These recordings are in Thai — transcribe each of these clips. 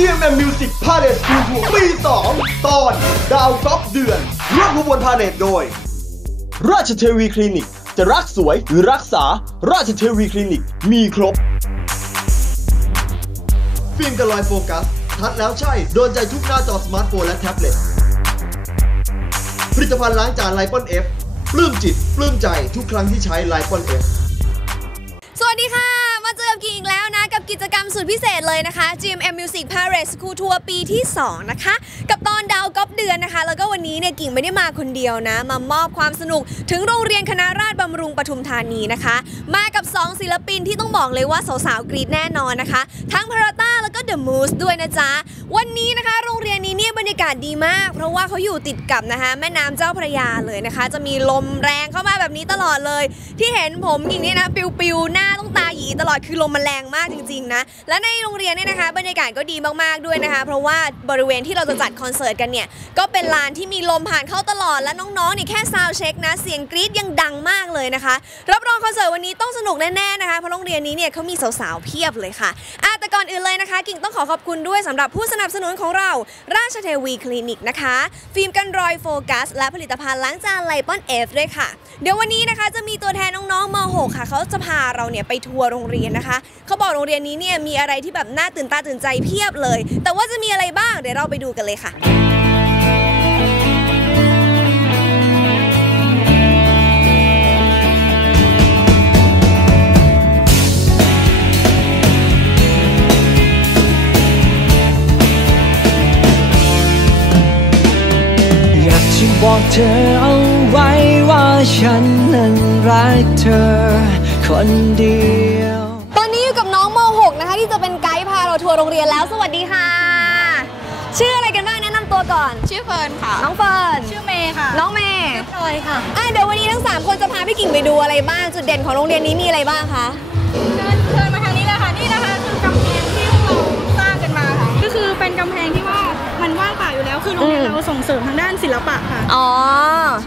GMM Music Palace School Tour ปี2 ตอน ดาวก๊อฟเดือนร่วมขบวนพาเลทโดย ราชเทวีคลินิก จะรักสวยหรือรักษา ราชเทวีคลินิก มีครบ ฟิล์มกันลอยโฟกัส ทัดแล้วใช่ โดนใจทุกหน้าจอสมาร์ทโฟนและแท็บเล็ต ผลิตภัณฑ์ล้างจานไลปอนเอฟปลื้มจิต ปลื้มใจทุกครั้งที่ใช้ไลปอนเอฟสวัสดีค่ะ มาเจอกับกิ่งอีกแล้ว กิจกรรมสุดพิเศษเลยนะคะ GMM Music Paris School Tour ปีที่ 2 นะคะ กับตอนดาวก๊อปเดือนนะคะ แล้วก็วันนี้เนี่ยกิ่งไม่ได้มาคนเดียวนะ มามอบความสนุกถึงโรงเรียนคณะราษฎรบำรุงปทุมธานีนะคะ มากับ 2 ศิลปินที่ต้องบอกเลยว่าสาวๆกรีดแน่นอนนะคะ ทั้งพาราต้าแล้วก็เดอะมูสด้วยนะจ๊ะ วันนี้นะคะ โรงเรียนนี้เนี่ยบรรยากาศดีมาก เพราะว่าเขาอยู่ติดกับนะคะแม่น้ำเจ้าพระยาเลยนะคะ จะมีลมแรงเข้ามาแบบนี้ตลอดเลย ที่เห็นผมกิ่งนี่นะปิวๆหน้าต้องตาหยีตลอดคือลมมันแรงมากจริงๆนะและในโรงเรียนเนี่ยนะคะ บรรยากาศก็ดีมากๆด้วยนะคะ เพราะว่าบริเวณที่เราจะจัดคอนเสิร์ตกันเนี่ยก็เป็นลานที่มีลมผ่านเข้าตลอดและน้องๆเนี่ยแค่ซาวเช็คนะเสียงกรี๊ดยังดังมากเลยนะคะรับรองคอนเสิร์ตวันนี้ต้องสนุกแน่ๆนะคะเพราะโรงเรียนนี้เนี่ยเขามีสาวๆเพียบเลยค่ะแต่ก่อนอื่นเลยนะคะ กิ่งต้องขอขอบคุณด้วยสำหรับผู้สนับสนุนของเรา ราชเทวีคลินิกนะคะ ฟิล์มกันรอยโฟกัส และผลิตภัณฑ์ล้างจานไลปอนเอฟด้วยค่ะ เดี๋ยววันนี้นะคะจะมีตัวแทนน้องๆม .6 ค่ะ เขาจะพาเราเนี่ยไปทัวร์โรงเรียนนะคะ เขาบอกโรงเรียนนี้เนี่ยมีอะไรที่แบบน่าตื่นตาตื่นใจเพียบเลย แต่ว่าจะมีอะไรบ้างเดี๋ยวเราไปดูกันเลยค่ะ บอกเธอเอาไว้ว่าฉันนั้นรักเธอ คนเดียว ตอนนี้อยู่กับน้องม .6 นะคะ ที่จะเป็นไกด์พาเราทัวร์โรงเรียนแล้ว สวัสดีค่ะ ชื่ออะไรกันบ้างแนะนำตัวก่อน ชื่อเฟิร์นค่ะ น้องเฟิร์น ชื่อเมย์ค่ะ น้องเมย์พลอยค่ะอะ เดี๋ยววันนี้ทั้ง 3 คนจะพาพี่กิ่งไปดูอะไรบ้าง จุดเด่นของโรงเรียนนี้มีอะไรบ้างคะ เชิญเชิญมาทางนี้เลยค่ะ นี่นะคะคือกำแพงที่พวกเราสร้างกันมาค่ะ ก็คือเป็นกำแพงที่ว่า มันว่างเปล่าอยู่แล้วคือโรงเรียนอืมเราส่งเสริมทางด้านศิลปะค่ะอ๋อ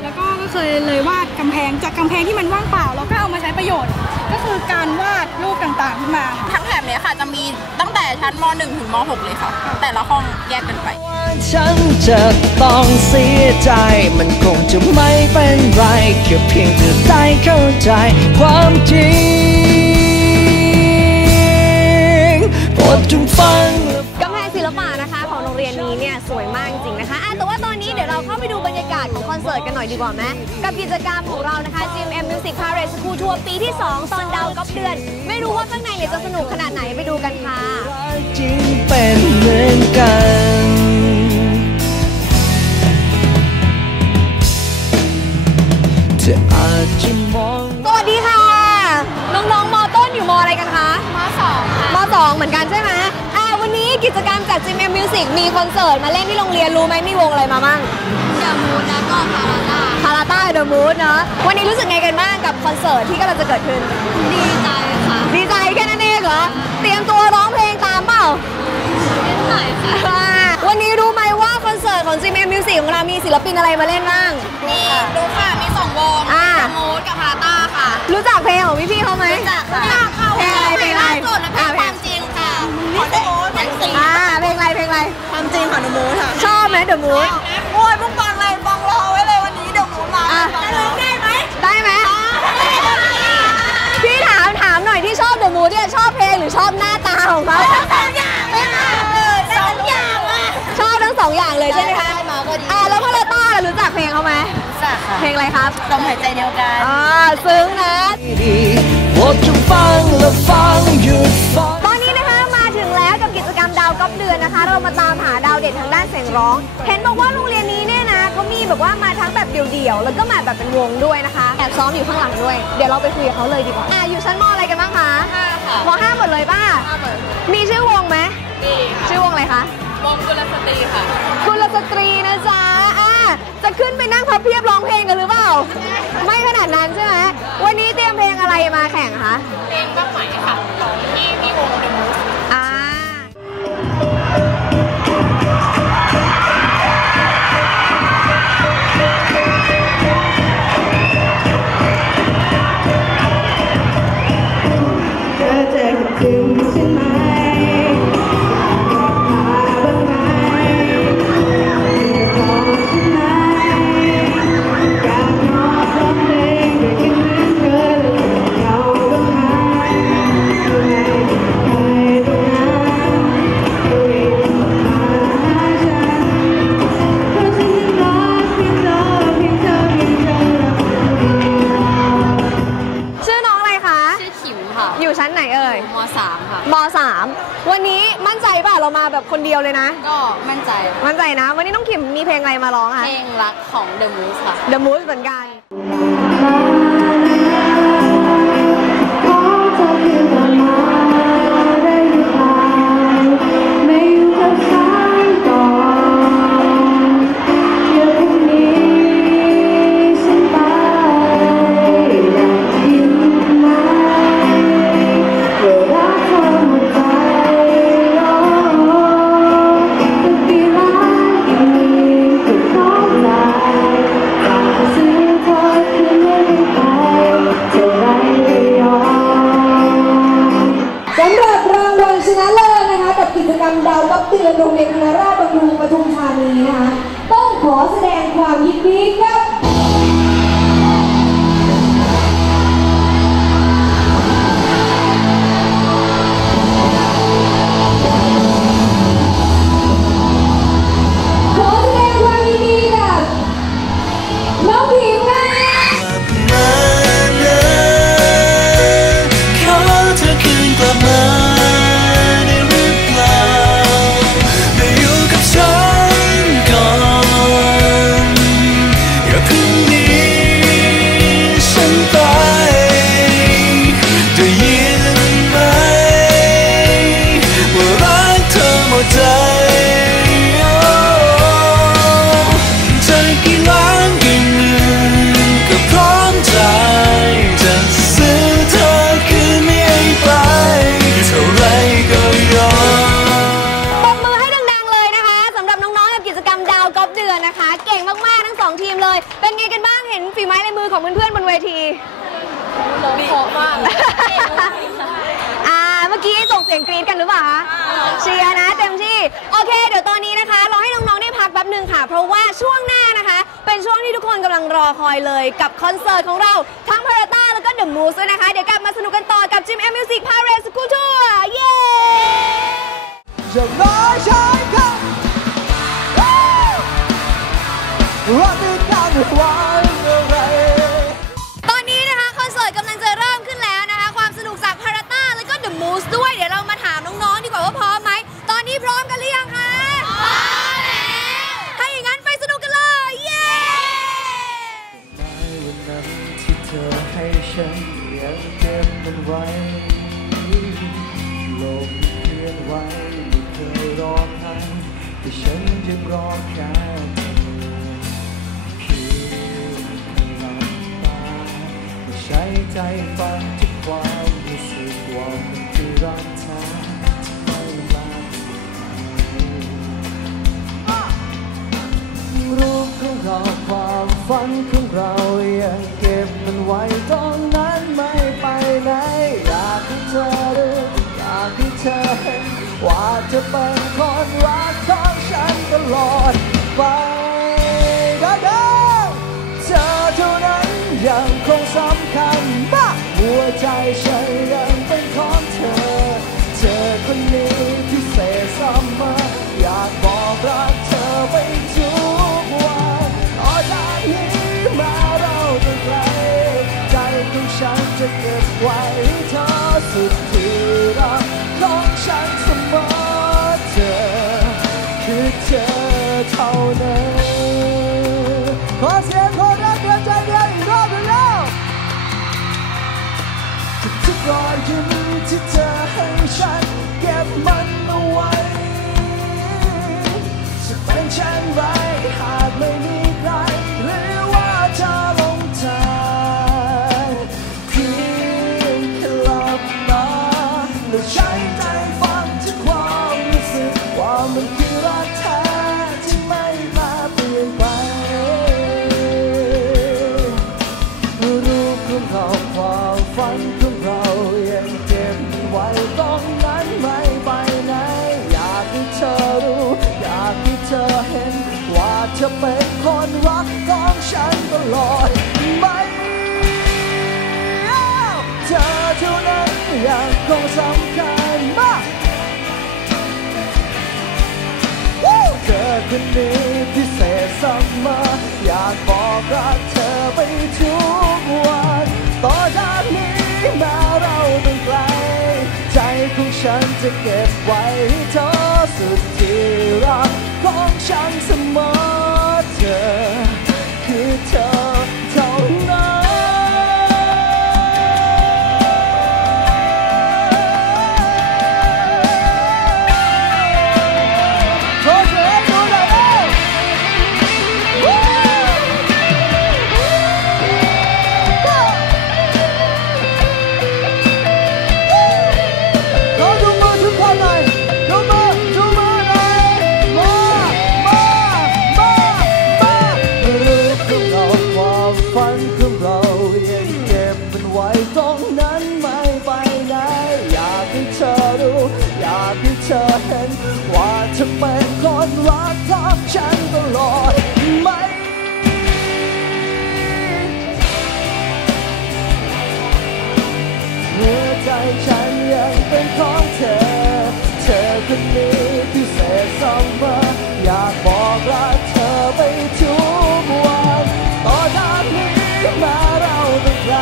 แล้วก็ก็เคยเลยวาดกำแพงจากกำแพงที่มันว่างเปล่าเราก็เอามาใช้ประโยชน์ ก็คือการวาดรูปต่างๆขึ้นมาค่ะทั้งแถบเนี้ยค่ะจะมีตั้งแต่ชั้นม .1 ถึงม .6 เลยค่ะ แต่ละห้องแยกกันไปว่าฉันจะต้องเสียใจ มันคงจะไม่เป็นไรแค่เพียงเธอได้เข้าใจความจริงโปรดจงฟังและกำแพง องคอนเสิร์ตกันหน่อยดีกว่าไหมกับกิจกรรมของเรานะคะ GMM Music Parade School Tour ปีที่ 2 ตอนดาวก๊อฟเดือน ไม่รู้ว่าข้างในเนี่ยจะสนุกขนาดไหนไปดูกันค่ะจริงเป็นเหมือนกันเธออาจจะมองสวัสดีค่ะ น้องๆมต้นอยู่มอะไรกันคะมสองค่ะมสองเหมือนกันใช่ไหมอ่าวันนี้กิจกรรมจาก GMM Music มีคอนเสิร์ตมาเล่นที่โรงเรียนรู้ไหมมีวงอะไรมาบ้าง เดอะมูนแล้วก็พาราล่าคาราต้าเดอะมูดเนาะวันนี้รู้สึกไงกันบ้างกับคอนเสิร์ตที่กำลังจะเกิดขึ้น ดีใจค่ะ ดีใจแค่นั้นเองเหรอ เตรียมตัวร้องเพลงตามเปล่าเล่นหน่อยค่ะอ่าวันนี้รู้ไหมว่าคอนเสิร์ตของ GMM Music ของเรามีศิลปินอะไรมาเล่นบ้าง มีดูค่ะ มีสองวงอ่ามูดกับพาต้าค่ะ รู้จักเพลงของพี่ๆเขาไหมรู้จักค่ะเพลงอะไรเพลงอะไรล่าสุดและเป็นความจริงค่ะขอได้ยังสีอ่าเพลงอะไรเพลงอะไรความจริงของนมูดค่ะ ชอบไหมเดอะมูด ชอบหน้าตาของเขาสองอย่างเลยค่ะสองอย่างอะชอบทั้งสองอย่างเลยใช่ไหมคะได้มาก็ดีอ่าแล้วพาราต้าล่ะรู้จักเพลงเขาไหมจักค่ะเพลงอะไรครับลมหายใจเดียวกันอ่าซึ้งนะดีโปรดจงฟังและฟังหยุดฟังตอนนี้นะคะมาถึงแล้วกับกิจกรรมดาวก๊อฟเดือนนะคะ เรามาตามหาดาวเด่นทางด้านเสียงร้อง เห็นบอกว่าโรงเรียนนี้เนี่ยนะเขามีแบบว่ามาทั้งแบบเดี่ยวๆแล้วก็มาแบบเป็นวงด้วยนะคะแอบซ้อมอยู่ข้างหลังด้วย เดี๋ยวเราไปคุยกับเขาเลยดีกว่าอ่าอยู่ชั้นมอะไรกัน มห้าหมดเลยป้า ห้าเหมือนมีชื่อวงไหม ดีชื่อวงอะไรคะ วงกุลสตรีค่ะกุลสตรีนะจ๊ะอ่าจะขึ้นไปนั่งพับเพียบร้องเพลงกันหรือเปล่า ไม่ขนาดนั้นใช่ไหม วันนี้เตรียมเพลงอะไรมาแข่งคะ เพลงบ้างไหมค่ะของที่พี่วง la ันหรือเปล่าคะเชียร์นะเต็มที่ โอเค เดี๋ยวตอนนี้นะคะ เราให้น้อง ๆ ได้พักแป๊บหนึ่งค่ะ เพราะว่าช่วงหน้านะคะ เป็นช่วงที่ทุกคนกำลังรอคอยเลยกับคอนเสิร์ตของเราทั้งพาราต้าแล้วก็เดอะมูสด้วยนะคะ เดี๋ยวกลับมาสนุกกันต่อกับจิมเอ็มมิวสิกพาเรสคูทัวร์เย้จะน้อยชายกันรักด้วยกันวาน ลมเคลื่อนไหวไม่เคยรอใครแต่ฉันยังรอแค่เธอคือพลังฟ้าใช้ใจฟังทุกความรู้สึกว่าคนที่รักเธอรูปของเราความฝันของเรายังเก็บมันไว้ตอนนั้นไม่ไปไหนอยากให้เธอรู้ากให้เธอเห็นว่าจะเป็นคนรักของฉันตลอดไปก็ไเธอเท่านั้นยังคงสำคัญมากหัวใจฉัน คนนี้พิเศษสมออยากบอกรักเธอไปทุกวันต่อจากนี้แม้เราต้องไกล ใจของฉันจะเก็บไว้ให้เธอสุดที่รักของฉันเสมอเธอ เธอเห็น ว่าเธอเป็นคนรักของฉันตลอดไหมหัวใจฉันยังเป็นของเธอ เธอคนนี้พิเศษเสมออยากบอกรักเธอไปทุกวันต่อจากนี้มาเราต้องไกล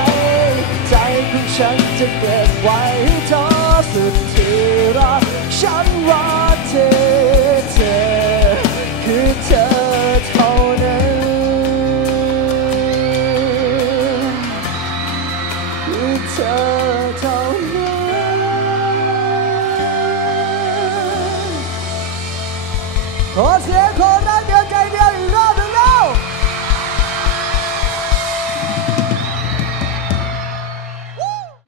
ใจของฉันจะเก็บไว้ให้เธอสุด อเสียงคนรักเดียวใจเดียวอีกรอบหนึ่งแล้ว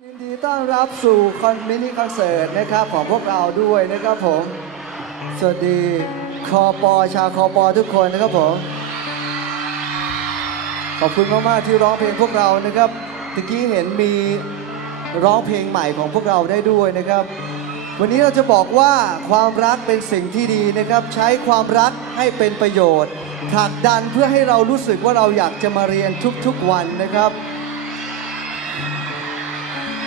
ยินดีต้อนรับสู่คอนมินิคอนเสิร์ตนะครับของพวกเราด้วยนะครับผม สวัสดีคอปอชาคอปอทุกคนนะครับผม ขอบคุณมากๆที่ร้องเพลงพวกเรานะครับตะกี้เห็นมีร้องเพลงใหม่ของพวกเราได้ด้วยนะครับ วันนี้เราจะบอกว่าความรักเป็นสิ่งที่ดีนะครับ ใช้ความรักให้เป็นประโยชน์ผลักดันเพื่อให้เรารู้สึกว่าเราอยากจะมาเรียนทุกๆวันนะครับ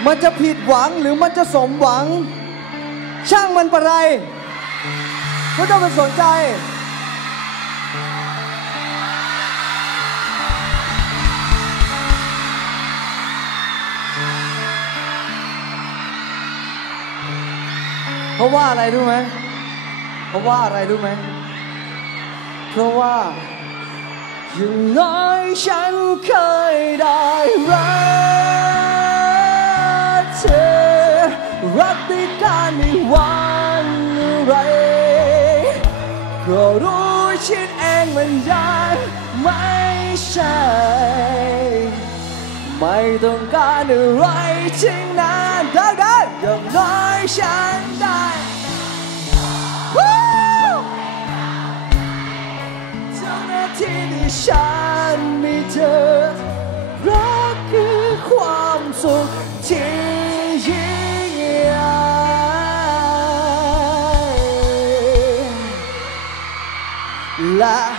มันจะผิดหวังหรือมันจะสมหวัง ช่างมันปะไรไม่ต้องไปสนใจ เพราะว่าอะไรรู้ไหมเพราะว่าอะไรรู้ไหมเพราะว่าอย่างน้อยฉันเคยได้รักเธอรักด้วยการไม่หวันอะไรก็รู้ฉันเองมันยังไม่ใช่ ไม่ต้องการอะไรทั้งนั้นดัง นั้นอย่างน้อยฉันได้วู้เท่าน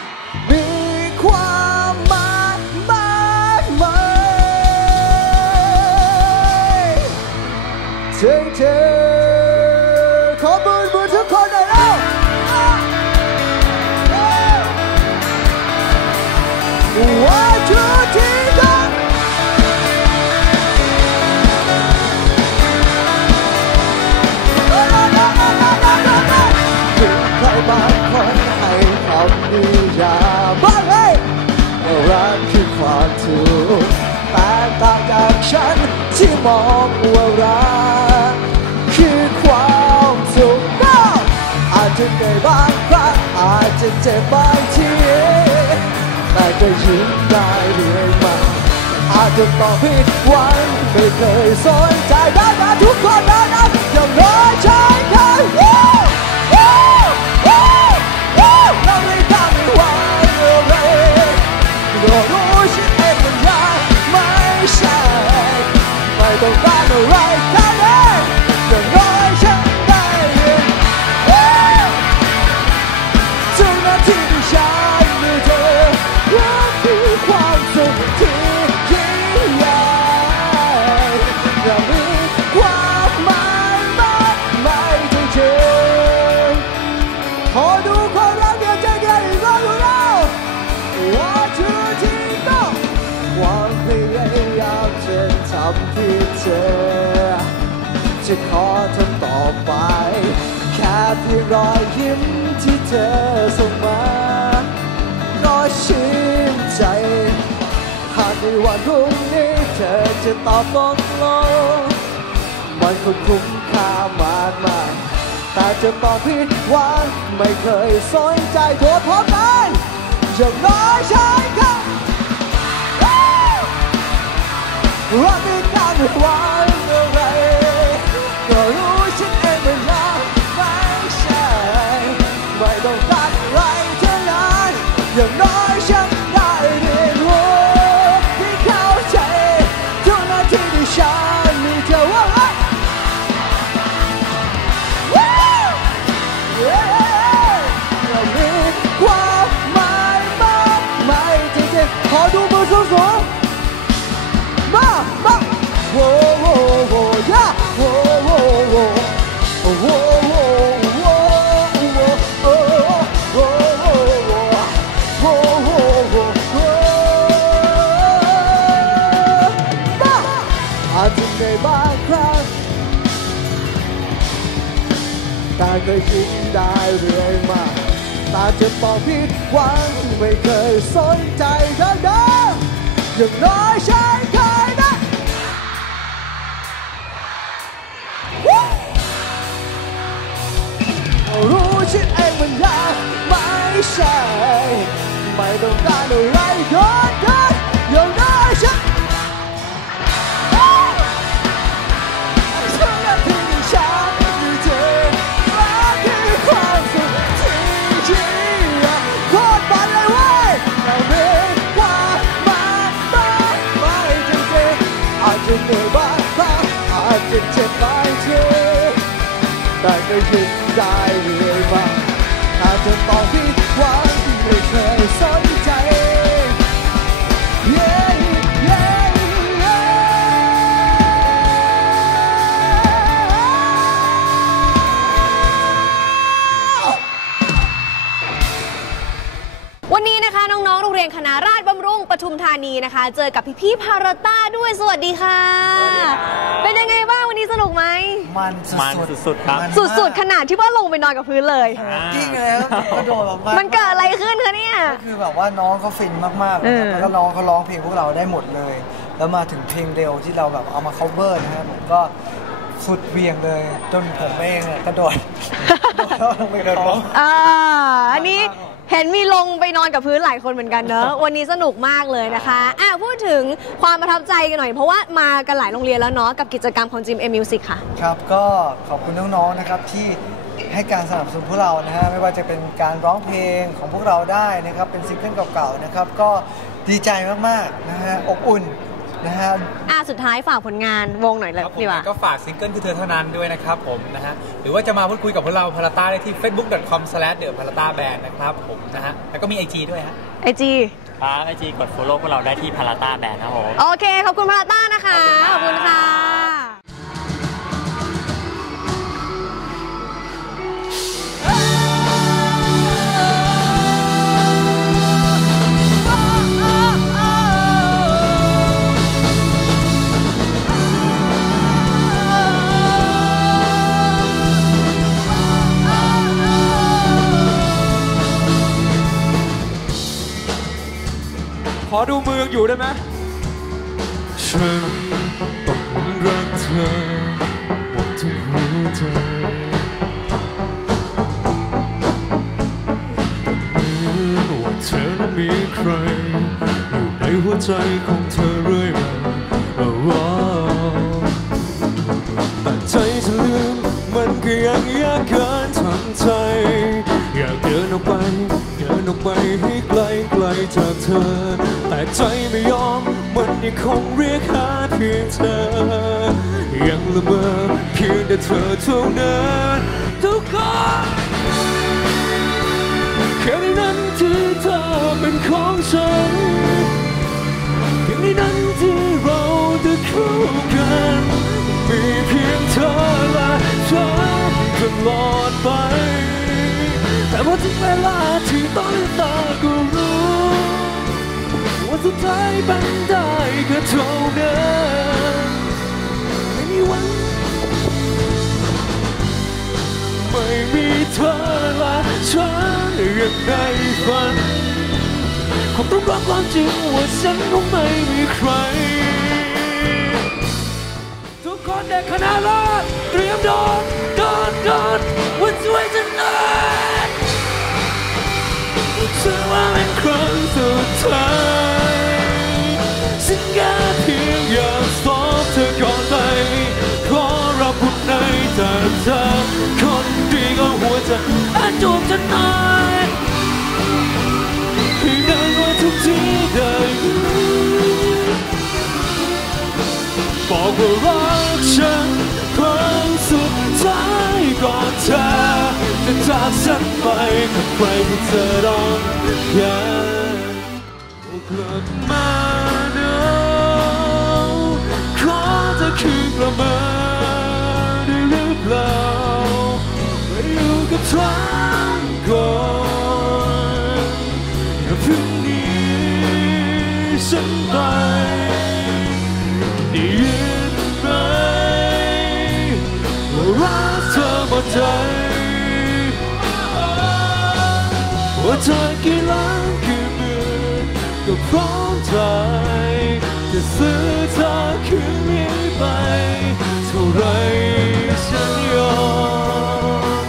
นที่มองว่ารักคือความสุขอาจจะเหนื่อยบางครั้งอาจจะเจ็บบางทีแต่ก็ยิ้มได้เรื่อยมาอาจจะต้องผิดหวังไม่เคยสนใจได้มาทุกคน เธอส่งมาก็ชื่นใจ หากในวันพรุ่งนี้เธอจะตอบตกลงมันคงคุ้มค่ามากมายแต่จะตองผิดหวังไม่เคยสนใจโทษพร้อมกันอย่างน้อยใช่ครับมีการหวัง เคยคิดได้เรื่อยมาตาจะบอกผิดหวังไม่เคยสนใจเท่าเดิมอย่างน้อยฉันเคยได้วู้รู้ฉันเองมันยากไม่ใช่ ไม่ต้องการอะไรเกินเได้เรื่อยมาอาจจะต้องผิดหวังไม่เคยสนใจ Yeah, yeah, yeah. วันนี้นะคะน้องๆ โรงเรียนคณะราษฎรบำรุงปทุมธานีนะคะ เจอกับพี่ๆพาราต้าด้วย สวัสดีค่ะ เป็นยังไงบ้างวันนี้ สนุกไหม มันมันสุดๆครับสุดๆ ขนาดที่ว่าลงไปนอนกับพื้นเลย จริงเลยครับกระโดดออกมามันเกิดอะไรขึ้นคะเนี่ย ก็คือแบบว่าน้องเขาฟินมากๆเลยครับเออแล้วก็น้องเขาร้องเพลงพวกเราได้หมดเลย แล้วมาถึงเพลงเร็วที่เราแบบเอามา cover นะครับผมก็สุดเหวียงเลยจนผมเองเนี่ยกระโดดกระโดดลงไปร้องอ่าอันนี้ เห็นมีลงไปนอนกับพื้นหลายคนเหมือนกันเนอะ วันนี้สนุกมากเลยนะคะอะพูดถึงความประทับใจกันหน่อย เพราะว่ามากันหลายโรงเรียนแล้วเนาะกับกิจกรรมของ Gym M Music ค่ะ ครับก็ขอบคุณน้องๆนะครับที่ให้การสนับสนุนพวกเรานะฮะไม่ว่าจะเป็นการร้องเพลงของพวกเราได้นะครับเป็นซิงเกิลเก่าๆนะครับก็ดีใจมากๆนะฮะอบอุ่น นะฮะอะสุดท้ายฝากผลงานวงหน่อยเลยครับผมดีกว่า ก็ฝากซิงเกิลคือเธอเท่านั้นด้วยนะครับผมนะฮะหรือว่าจะมาพูดคุยกับพวกเราพาราต้าได้ที่ facebook.com/theparataband นะครับผมนะฮะแล้วก็มี IG ด้วยฮะไอจีครับไอจีกด follow พวกเราได้ที่พาราต้าแบนครับผม โอเค ขอบคุณพาราต้านะคะ ขอบคุณค่ะ อดูมืองอยู่ได้ไหมฉันต้องรักเธอหมดทุกหัวใจเมือว่าเธอนั้นมีใคร อยู่ในหัวใจของเธอเรื่อยมาว้าวแต่ใจจะลืมมันก็ยังยากเกินทำใจ อยากเดินออกไป เดินออกไปให้ไกลไกลจากเธอ แต่ใจไม่ยอมมันยังคงเรียกหาเพียงเธอ ยังละเมอเพียงแต่เธอเท่านั้นทุกคนแค่ในนั้นที่เธอเป็นของฉันเพียงในนั้นที่เราจะคู่กันมีเพียงเธอและฉันตลอดไป แต่พอถึงเวลาที่ต้องตาก็รู้ สุดท้ายเป็นได้แค่เท่านั้นไม่มีวัน ไม่มีบในฝันคงต้องรับความจริงว่าฉันคงไม่มีใคร ทุกคนเด็กคณะราษเตรียมโดนโดนโดนวันสวยจะนาน เชื่อว่าเป็นครั้งสุดท้ายฉันแค่เพียงอยากสอบเธอก่อนไปขอรับพูดในแต่เธอคนดีก็หัวใจอาจูบฉันหน่อยให้ได้ว่าทุกทีได้บอกว่ารักฉันครั้งสุดท้ายก่อนเธอากฉันไปกับใครที่เธอต้องการกลับมาเนาขอเธอคืนกลับมาได้หรือเปล่าไปอยู่กับฉันก่อนอย่าเพิ่งหนีฉันไปได้ยินไหมว่ารักเธอหมดใจ ว่าเธอกี่ล้านกี่หมื่นก็พร้อมใจจะซื้อเธอคืนนี้ไปเท่าไรฉันยอม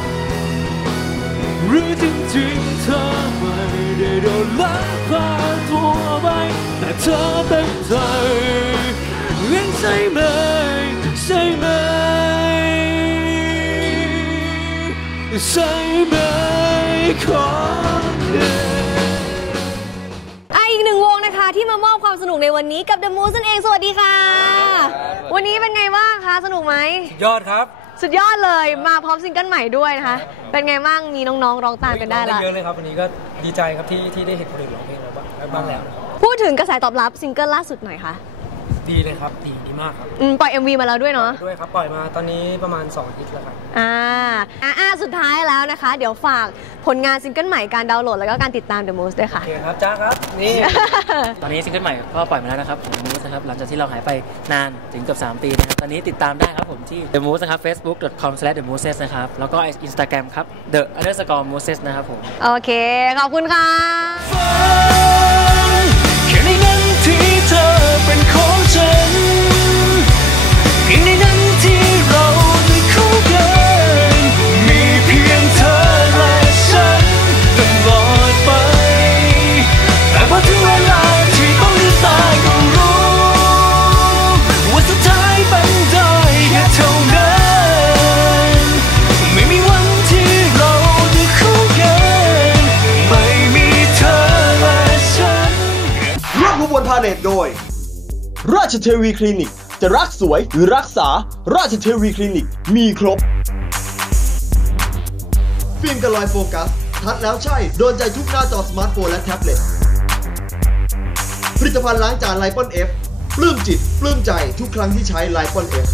หรือจริงๆเธอไม่ได้โดนลักพาตัวไปแต่เธอตั้งใจเลี้ยงใช่ไหมใช่ไหมใช่ไหม อเดินอะอีกหนึ่งวงนะคะที่มามอบความสนุกในวันนี้กับ The Moose นั่นเอง สวัสดีค่ะ วันนี้เป็นไงบ้างคะ สนุกไหม ยอดครับสุดยอดเลยมาพร้อมซิงเกิลใหม่ด้วยนะคะ เป็นไงบ้างมีน้องๆร้องตามกันได้ละเยอะเลยครับวันนี้ก็ดีใจครับที่ที่ได้เห็นคนอื่นร้องเพลงเราบ้างบ้างแล้วนะครับพูดถึงกระแสตอบรับซิงเกิลล่าสุดหน่อยค่ะ ดีเลยครับดีดีมากครับอืมปล่อย MV มาแล้วด้วยเนาะ ด้วยครับ ปล่อยมาตอนนี้ประมาณ2อาทิตย์แล้วครับ อ่าอ่าอ่าสุดท้ายแล้วนะคะ เดี๋ยวฝากผลงานซิงเกิลใหม่การดาวน์โหลด แล้วก็การติดตาม The Moose ด้วยค่ะโอเคครับจ้าครับ นี่ ตอนนี้ซิงเกิลใหม่ก็ปล่อยมาแล้วนะครับผมมูสนะครับหลังจากที่เราหายไปนานถึงเกือบ3 ปีนะครับ ตอนนี้ติดตามได้ครับผมที่ The Moose นะครับ facebook.com/themoses นะครับ แล้วก็ Instagram ครับ the underscore moses นะครับผม โอเค ขอบคุณค่ะ เป็นของฉันเพียงใน ชเทวีคลินิก จะรักสวยหรือรักษา ราชเทวีคลินิกมีครบ ฟิล์มกระลอยโฟกัส ทัดแล้วใช่ โดนใจทุกหน้าจอสมาร์ทโฟนและแท็บเล็ต ผลิตภัณฑ์ล้างจานไลปอนเอฟปลื้มจิตปลื้มใจทุกครั้งที่ใช้ไลปอนเอฟ